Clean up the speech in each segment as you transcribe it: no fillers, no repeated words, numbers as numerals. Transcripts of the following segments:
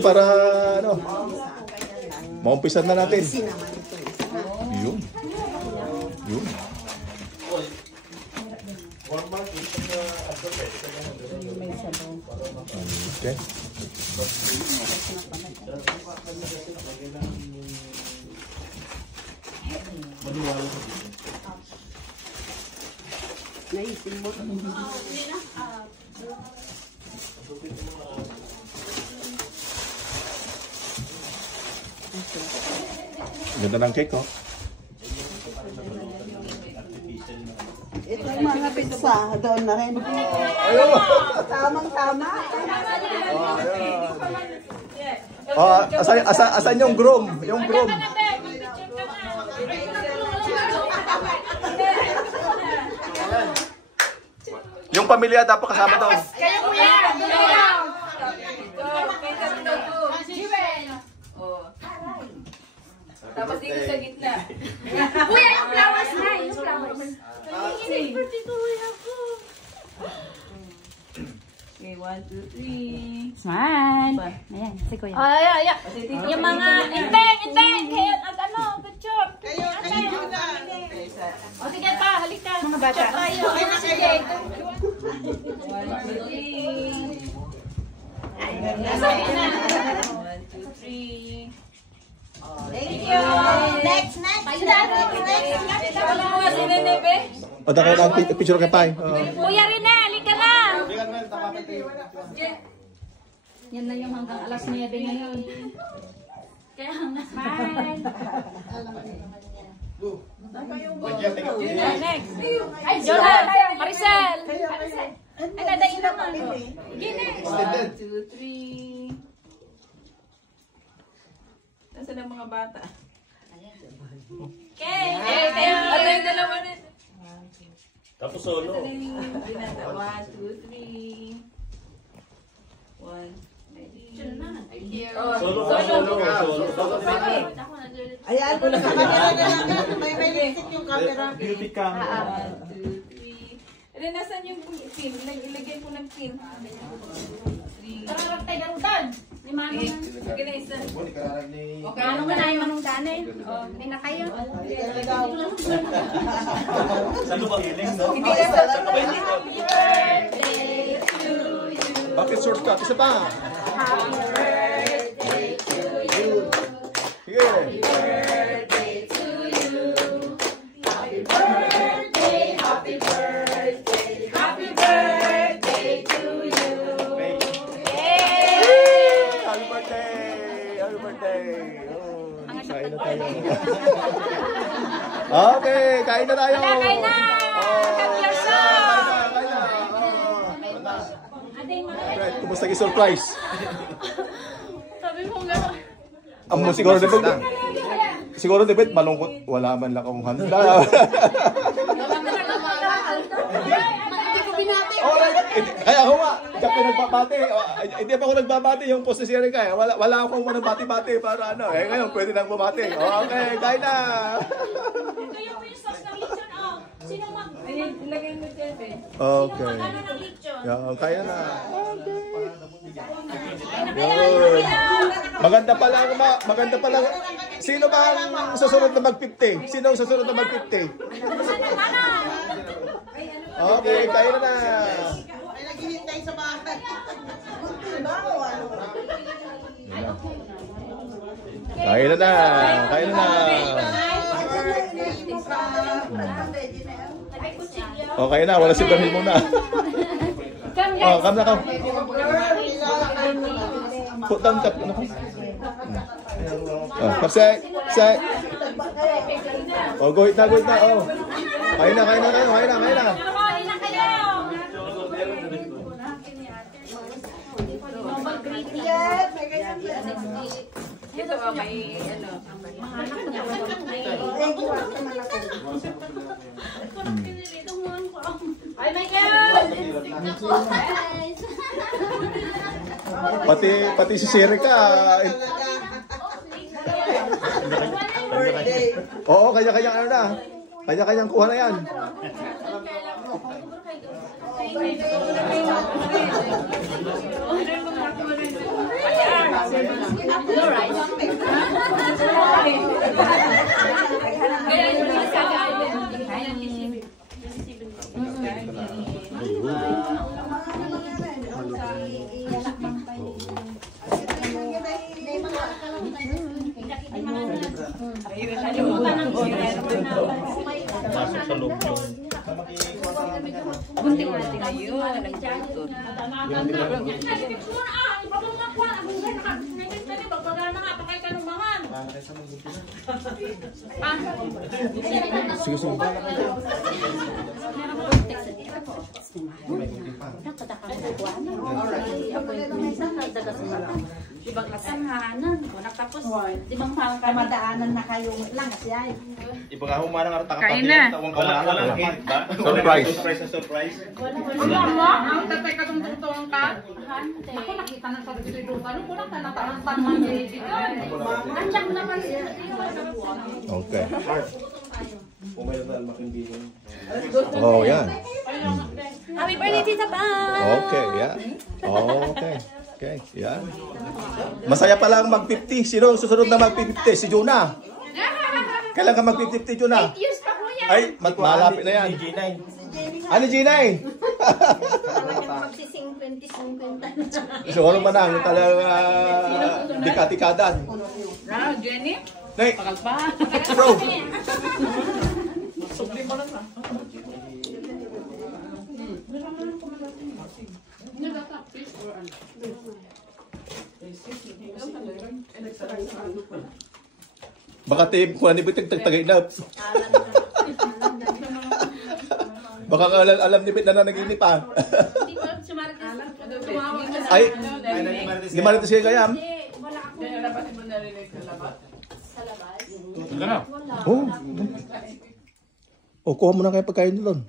para ano. Maumpisan na natin. Yun. Yun. Okay. Naising mo. Ganda ng cake, oh. Ito yung mga pizza, doon na rin. Ayun! Tamang-tama. Oh, asan yung groom? Yung groom. Yung pamilya dapat kasama daw. Kaya kuya! Tapos dito sa gitna. Kuya, yung flowers na! Yung flowers. Okay, 1, 2, 3. Smile. Ayan, si Kuya. Ay. Yung mga, inteng! Kaya, ano, picture. Kayo na. O, sige pa, halik ka. Mga bata. Tayo. Sige. 1, 2, 3. 1, 2, 3. Thank you. Next. O, dahil ang picture ka pa. Kuya Rene, halik ka na. Yan na yung hanggang alas 9 ngayon. Kaya nga. Smile. Next. Ay, Jonah. Maricel. Ay, nadain naman. Next. 1, 2, 3. Nasaan ang mga bata? Okay. Ito yung dalawa na. Tapos solo. 1, 2, 3. 1. Solo. Ayan, kung nakakamera na lang. May listik yung camera. Beauty cam. 1, 2, 3. Then, nasan yung pin? Ilagay ko ng pin. 3. Tararagtay garutan. Ni Manong. Sige na isa. Okay, ano nga na yung Manong Danay? Hindi na kayo. Saan ba hiling, no? Happy birthday to you. Bakit shortcut? Isa pa. Happy birthday to you. Sige. Happy birthday to you. Happy birthday, happy birthday, happy birthday to you. Yay! Happy birthday! Happy birthday! Oh, kain na tayo. Okay, kain na tayo. Kain na! Cut yourself! Kain na. Right, kumusta yung surprise? Sabi mo gano'n. Siguro David. Siguro David, malungkot. Wala man lang akong handa. Ay, ako nga. Diyan nagpapati. Hindi pa ako nagbabati yung post ni si Erika. Wala akong bati para ano. Eh, ngayon, pwede nang bumati. Okay, kain na. Kayo po yung sauce ng lechon, oh. Sino mag... Ilagay mo dyan, eh. Okay. Ano ng lechon? Yan, kaya na. Yun. Maganda pa lang. Sino ba ang susunod na mag-50? Sino ang susunod na mag-50? Okay, kaya na. Ay, naghihintay sa bahay. Diba o ano? Kaya na. Kaya na. Okay na, wala si Daniel muna. Oh, kam na kam. Put down tap. Ano ko? Oh, set. Oh, go it na. Oh. Kaya na. Kain na kayo! Ito ba may ano? Ay, my God! Pati si Erika. Oo, kanya-kanyang ano na. Kanya-kanyang kuha na yan. No rice. Kaya yung Masok sa loob yun. bunting-bunting ayun. Sige, sige. Ibang kasanganan. Tapos, limang pang Kamadaanan na kayo lang kasi ay. Ipagahong mana nga rata Kain na. Walang hint ba? Surprise. Surprise na surprise. Ang tatay ka tumututuang ka? Ako nakita na sa dito. Ano ko lang tanatan man Andiyan naman siya. Okay. Pumayo na makimbigin. Oh, yan. Happy birthday, Tita Pam! Okay, yeah. Okay. Okay, yeah. Masaya pa lang mag-50. Sino ang susunod na mag-50? Si Juna. Kailan ka mag-50, Juna? 8 years pa po yan. Ay, malapit na yan. Ano, Gina? Magsising 20-50. Siguro man ang talagang dikatikadan. Jenny? Nay, Pakal pa. bro. Baka team ko ni bitag tagay na. Baka alam ni Bit na naginip pa. Hindi ko alam si Marites. Ay, di marites kayo kayam? Wala ako. Sa labas? Oh. Oh, kuha mo na kayo pagkain doon.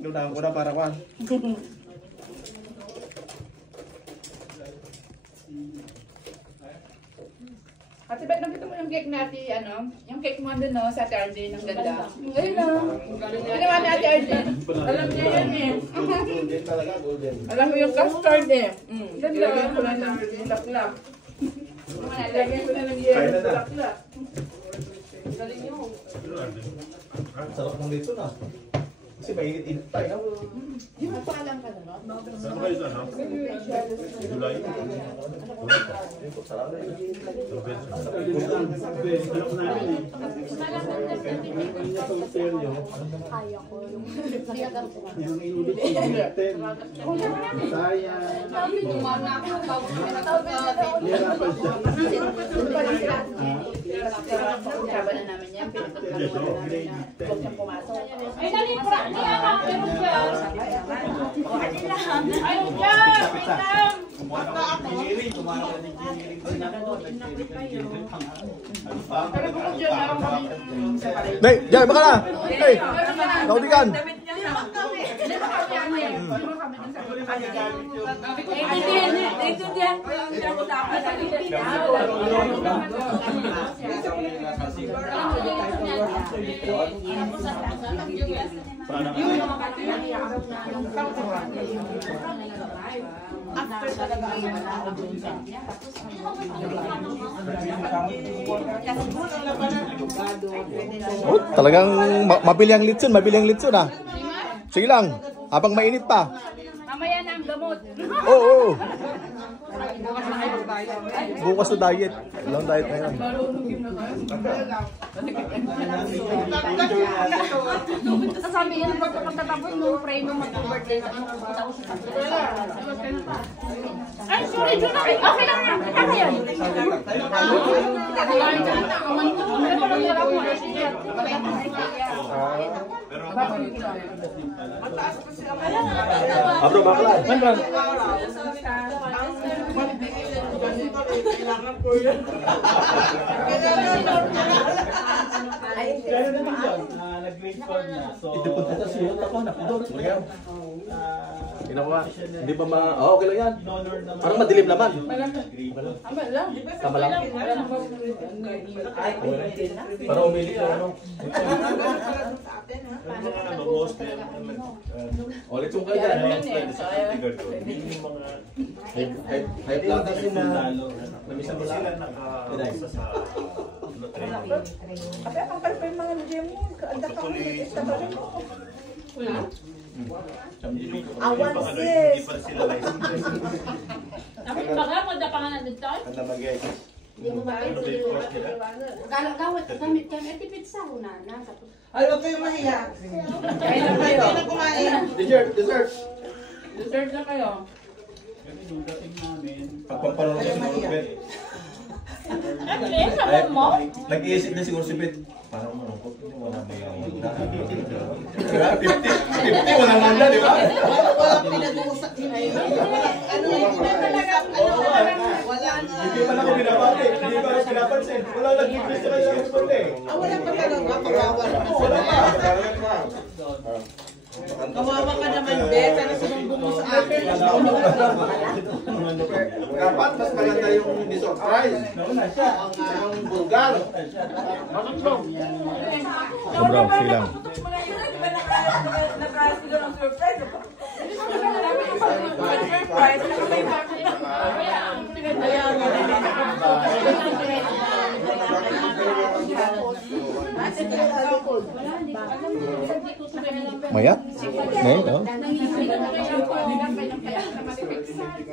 Lunahan ko na para kwan. Ate, ba't nakita mo yung cake natin, ano? Yung cake mo doon, no? Sa Ate Arlene, ang ganda. Ayun, no? Ginawa ni Ate Arlene. Alam niya yan, eh. Golden talaga, golden. Alam mo yung custard, eh. Ganda. Ilagyan ko na ng laklak. Ilagyan ko na ng yelo sa laklak. Galing nyo. Sarap ng dito na. Kasi mainit-init tayo. Yung paalam ka na, no? Surprise ano? July. Sabi na namin yan. Huwag siyang pumasok. Ay, dali, meron dyan. Ayun dyan. Wait lang. Pero bukod dyan, meron kami sa palay. Nay, diyan, baka na. Nay, naudikan. Oh, talagang mabili ang litson ah. Sige lang, habang mainit pa. Mamaya na ang gamot. Oo. Bukas na diet. Ilang diet ngayon. Sabi niya, pagkatapos nung pray nung mag-birthday na pumunta ko sa ay, sorry, okay lang na. Tama yan. Abro, bakla. Kailangan po yun. Gano'n naman yun. Nag-grade 4 na. So, Ito po sa siyo. Ako na po. Ginawa. Hindi pa ma... Oh, okay lang yan. in-honor naman. Parang madilim naman. Ama lang. Tama lang. Para umili ko ano. Ano, mostly, Ulit yung kayo dyan. yung mga High blood kasi na... sundalo. Namisan mo Sila lang. nakausa sa training. Apa ang palpa yung mga gym mo? Kaanda ka mo. Awan Hindi pa sila licensed. Dapat ba nga, magda pa nga na dito? Anda mag-guys. Hindi mo ba Ano ba yung course nila? Gawat gamit kami. Tipid sa una na. Ay, huwag kayong mahiya. Kain na kayo. Hindi na kumain. Dessert. Dessert na kayo. Kasi yung dating namin, Pagpampanood ko siguro si Bet. Eh, sabi mo? Nag-iisip na siguro si Bet. Parang malungkot. Wala na yung... 50, wala na, di ba? Walang pinag-uusap yun. Ano, hindi na talaga, wala na. Hindi pa na ako binabati. Hindi pa na pinapansin. Wala nag-request na kayo responde eh. Wala pa talaga, kawawa. Wala pa. Kawawa ka naman, Beth. Ano sumumbong mo sa akin? Dapat mas maganda yung hindi surprise. Yung bulgar. Sobrang silang. Maya? Ngayon, oh.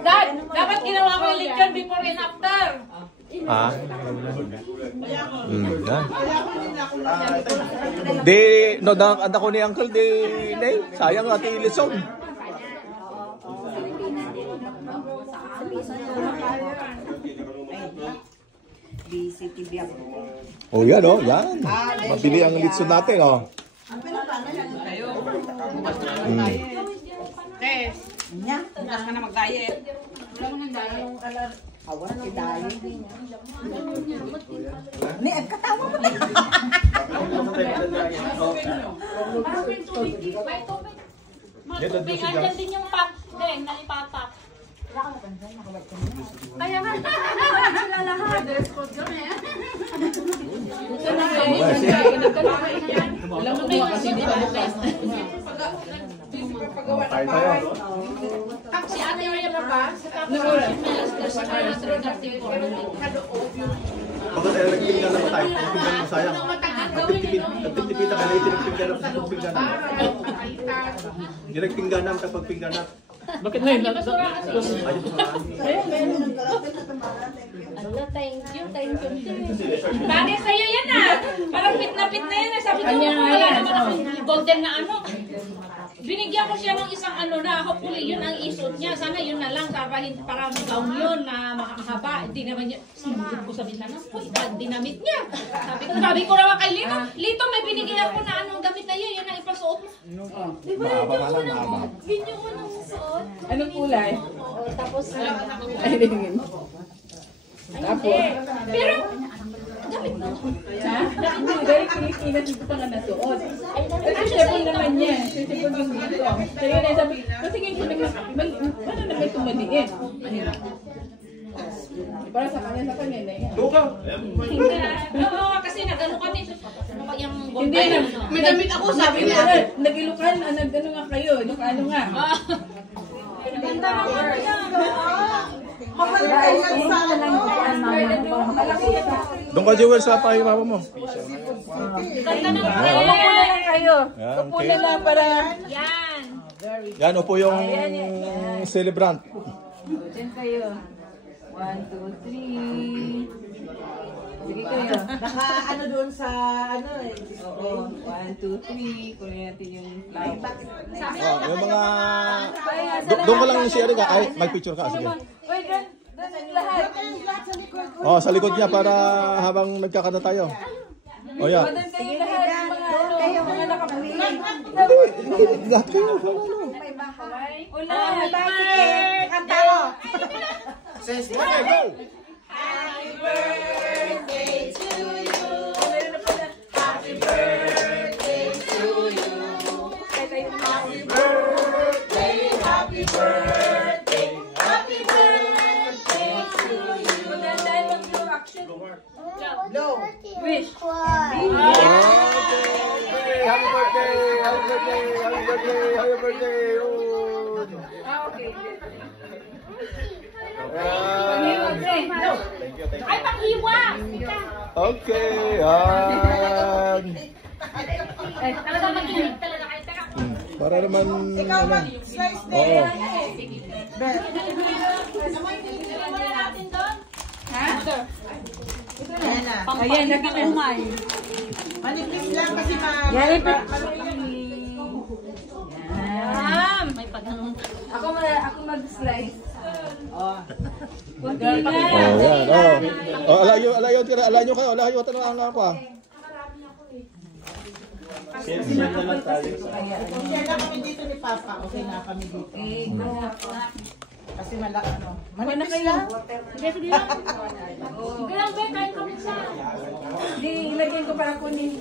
Dad, dapat ginawa ko yung lechon before and after. Ah. Na. Di, no, anda ko ni Uncle, di, sayang natin ilison. Oh, yan, oh, yan. Mabili ang litson natin, oh. Tess, bukas ka na mag-diet. Wala mo ng diet. Ni, ang katawa mo tayo. Parang may tubig dito. May tubig. May tubig. Andyan din yung pack. Deng, nalipatak. Kaya nga. Sila lahat. Dress code kami. Alam mo na kasi di ba? Kain tayo. Si Ate Maria pa ba? Sa tapos Bakit tayo nagpinggan na matay? Nagpinggan na sayang. Nagpinggan na kalit, nagpinggan na nagpinggan na. Hindi nagpinggan na kapag pinggan na. Bakit na yun? Thank you. Bagay sa'yo yan ah. Parang fit na yan. Sabi ko, wala naman akong golden na ano. Binigyan ko siya ng isang ano na, hopefully yun ang isuot niya. Sana yun na lang, para gown yun na makakahaba. Hindi naman niya, sinunod ko sa bintana, dinamit niya. Sabi ko naman kay Lito, Lito may binigyan ko na anong gamit na yun, yun ang ipasuot mo. Di ba, video mo nang suot. Anong kulay? Tapos, Ay, nilingin. Tapos? pero, gamit mo. Ha? Hindi, dahil Pilipinas dito pa nga nasuot. Kasi siyempre naman yan. Siyempre yung dito. So yun ay sabi, kasi ngayon ko paano na may tumaliin? Para sa kanya na yan. Luka! Oo, kasi nag-ano kami. Yung Hindi na. May damit ako, sabi niya. Nag-ilukan, nag-ano nga kayo. Ilocano nga. ganda ng word. Mahal kayo sa ano. Doon ka, Jewel, sa pahay mama mo. Ganda ng Word. kayo. Yan, Upo okay. na lang para... Yan. Yan, upo yung celebrant. Diyan kayo. 1, 2, 3. Sige kayo. Naka ano doon sa ano eh. Oo. 1, 2, 3. Kunin natin yung flower. Oh, yung mga... Doon ka lang yung share ka. Ay, mag-picture ka. Sige. Uy, doon ang lahat. Oh, sa likod niya para habang nagkakanta tayo. Oh, yan. Doon kayo lahat. Mga nakapuli. Lahat kayo. Ulan. Kanta ko. Okay, go! birthday! Happy birthday! Happy birthday! Oh. Okay. Ayan. Ay, panghiwa! Okay, yan. Talaga mag-init talaga kayo. Teka. Para naman, Ikaw ano, mag-slice oo. din. Muna natin doon. Ayan na. Ayan, nakakumay. Manipis lang kasi May pag-anong. Ako mag-slice. Oh. Kunti na. Oh, yan, oh. Oh, alayo kayo, alayo tanong ako ah. Share naman tayo. Okay na kami dito ni Papa. Okay na kami dito. Kasi malaki ano. Manipis lang. Sige lang, Be. Kain kami sa. Di, ilagyan ko para kunin.